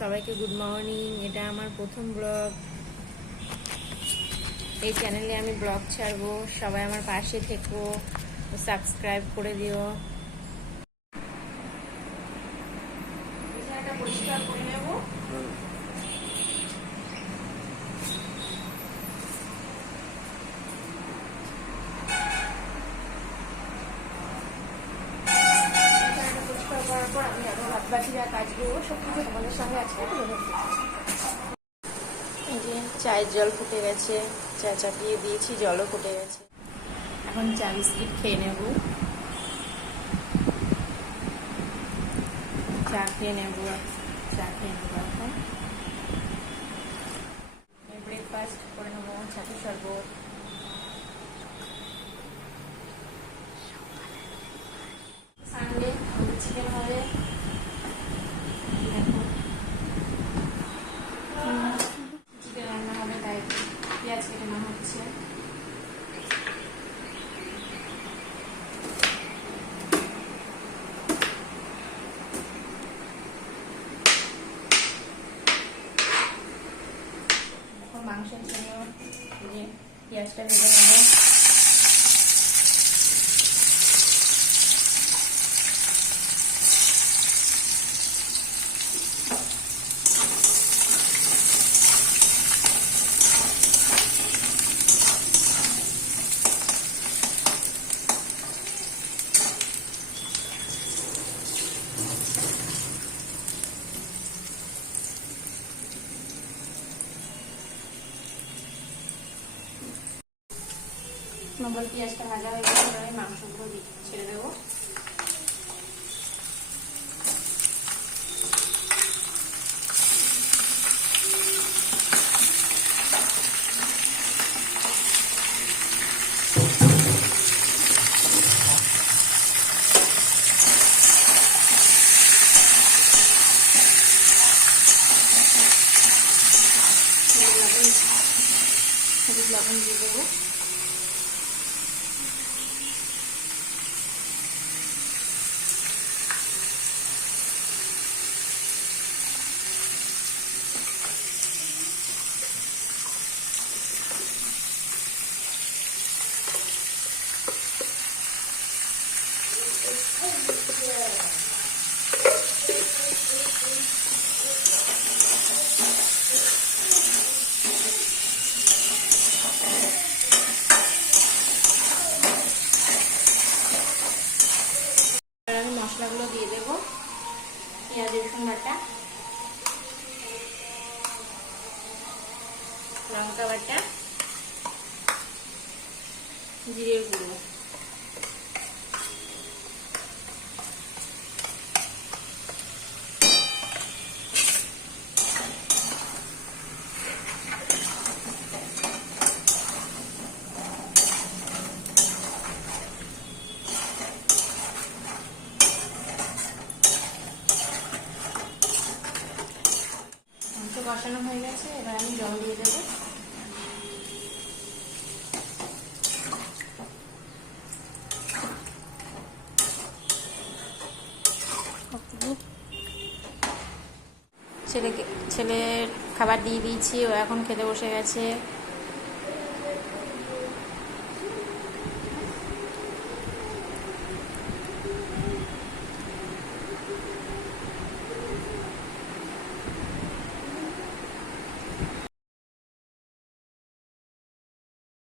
সবাইকে good morning. এটা আমার প্রথম ব্লগ। এই চ্যানেলে আমি ব্লগ ছাড়বো, সবাই আমার পাশে থেকো, সাবস্ক্রাইব করে দিও। পরিষ্কার করে নেব। পরিষ্কার করার পর আমি আরো ভাত বাটিরা কাজগুলো সব কিছু তোমাদের সঙ্গে আজকে এই যে চায়ের জল ফুটে গেছে, চা চাপিয়ে দিয়েছি, জলও ফুটে গেছে। এখন চা বিস্কিট খেয়ে নেব, চা খেয়ে নেব এখন ব্রেকফাস্ট করে নেবো। ছাতু শরবত, সানডে চিকেন হবে, চিকেন রান্না হবে, তাই পেঁয়াজ কেটে নেওয়া হচ্ছে। মাংসের জন্য পেঁয়াজটা ভেজে নেব। নবল পেঁয়াজটা ভাজা হয়ে গেছে, আমি মাংসগুলো ছেড়ে দেবো। হলুদ লবণ দিয়ে দেবো। আমি মশলাগুলো দিয়ে দেবো। পেঁয়াজ রসুন বাটা, লঙ্কা বাটা, জিরের গুঁড়ো, কষানো হয়ে গেছে। এবার আমি জল দিয়ে দেবো। ছেলের খাবার দিয়ে দিয়েছি, ও এখন খেতে বসে গেছে।